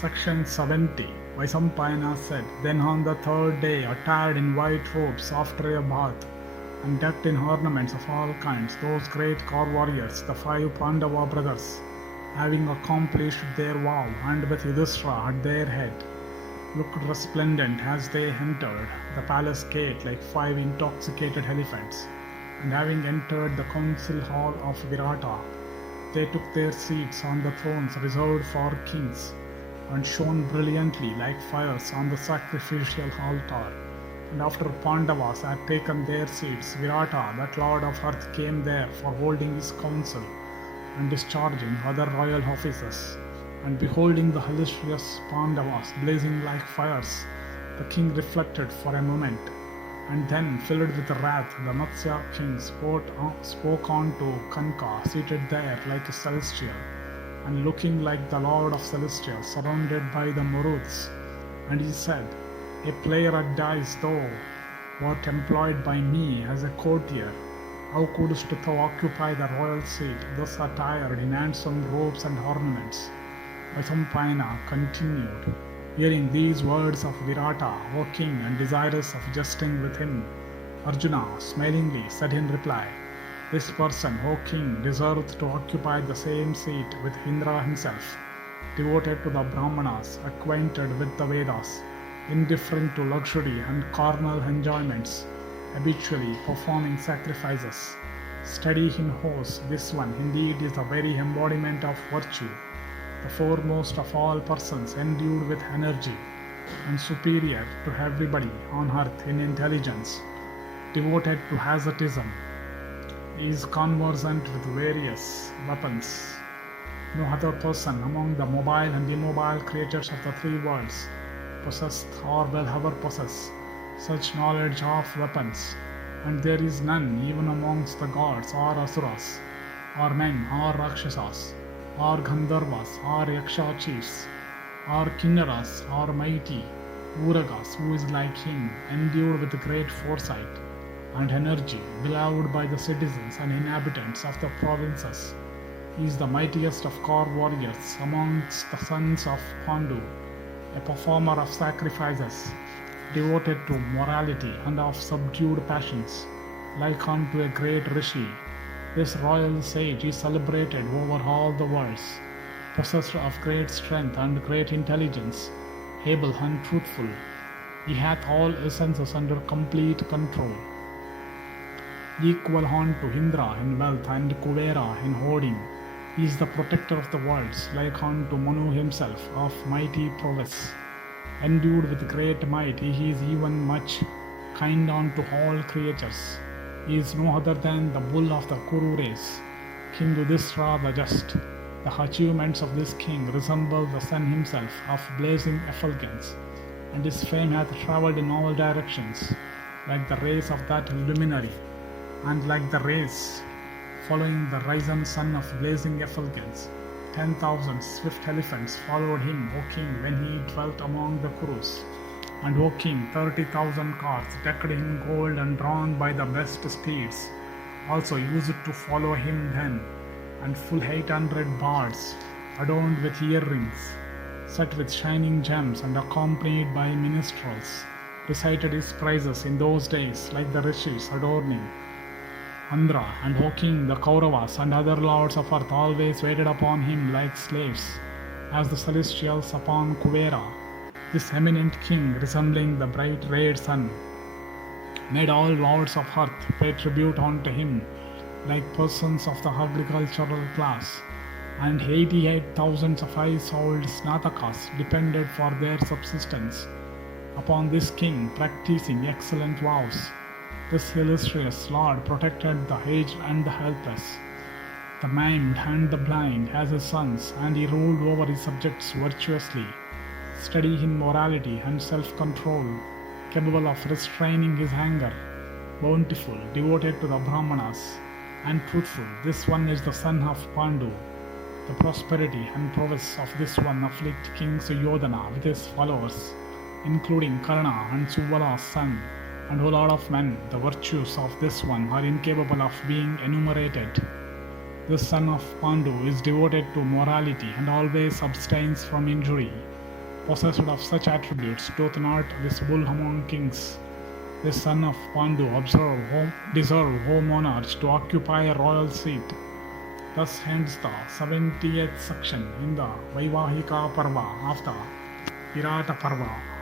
Section 70. Vaisampayana said, Then on the third day, attired in white robes after a bath, and decked in ornaments of all kinds, those great car warriors, the 5 Pandava brothers, having accomplished their vow, and with Yudhishthira at their head, looked resplendent as they entered the palace gate like 5 intoxicated elephants. And having entered the council hall of Virata, they took their seats on the thrones reserved for kings, and shone brilliantly like fires on the sacrificial altar. And after Pandavas had taken their seats, Virata, that lord of earth, came there for holding his council and discharging other royal offices. And beholding the illustrious Pandavas blazing like fires, the king reflected for a moment, and then, filled with wrath, the Matsya king spoke on to Kanka, seated there like a celestial, and looking like the lord of celestials, surrounded by the Maruts. And he said, A player at dice thou wert employed by me as a courtier. How couldst thou occupy the royal seat, thus attired in handsome robes and ornaments? Vaisampayana continued, Hearing these words of Virata, O king, and desirous of jesting with him, Arjuna smilingly said in reply, This person, O king, deserved to occupy the same seat with Indra himself, devoted to the Brahmanas, acquainted with the Vedas, indifferent to luxury and carnal enjoyments, habitually performing sacrifices. Steady in horse, this one indeed is the very embodiment of virtue, the foremost of all persons, endued with energy, and superior to everybody on earth in intelligence, devoted to asceticism. He is conversant with various weapons. No other person among the mobile and immobile creatures of the three worlds possessed or will ever possess such knowledge of weapons, and there is none even amongst the gods or asuras, or men or rakshasas, or Gandharvas, or Yaksha chiefs, or Kinnaras, or mighty Uragas, who is like him, endued with great foresight and energy, beloved by the citizens and inhabitants of the provinces. He is the mightiest of car warriors amongst the sons of Pandu, a performer of sacrifices, devoted to morality and of subdued passions, like unto a great rishi. This royal sage is celebrated over all the worlds, possessed of great strength and great intelligence, able and truthful. He hath all his senses under complete control. Equal unto Indra in wealth and Kuvera in hoarding, he is the protector of the worlds, like unto Manu himself, of mighty prowess. Endued with great might, he is even much kind unto all creatures. He is no other than the bull of the Kuru race, King Yudhishthira the just. The achievements of this king resemble the sun himself, of blazing effulgence, and his fame hath travelled in all directions, like the rays of that luminary, and like the rays following the risen sun of blazing effulgence. 10,000 swift elephants followed him, O king, when he dwelt among the Kurus. And O king, 30,000 carts, decked in gold and drawn by the best steeds, also used to follow him then, and full 800 bards, adorned with earrings, set with shining gems, and accompanied by minstrels, recited his praises in those days, like the rishis adorning Andhra. And O king, the Kauravas and other lords of earth always waited upon him like slaves, as the celestials upon Kuvera. This eminent king, resembling the bright rayed sun, made all lords of earth pay tribute unto him, like persons of the agricultural class, and 88,000 of high-souled Snatakas depended for their subsistence upon this king, practicing excellent vows. This illustrious lord protected the aged and the helpless, the maimed and the blind as his sons, and he ruled over his subjects virtuously, steady in morality and self-control, capable of restraining his anger, bountiful, devoted to the Brahmanas, and truthful. This one is the son of Pandu. The prosperity and prowess of this one afflict King Suryodhana with his followers, including Karna and Suvala's son. And O Lord of men, the virtues of this one are incapable of being enumerated. This son of Pandu is devoted to morality and always abstains from injury. possessed of such attributes, doth not this bull among kings, this son of Pandu, deserve, O monarchs, to occupy a royal seat. Thus ends the 70th section in the Vaivahika Parva of the Virata Parva.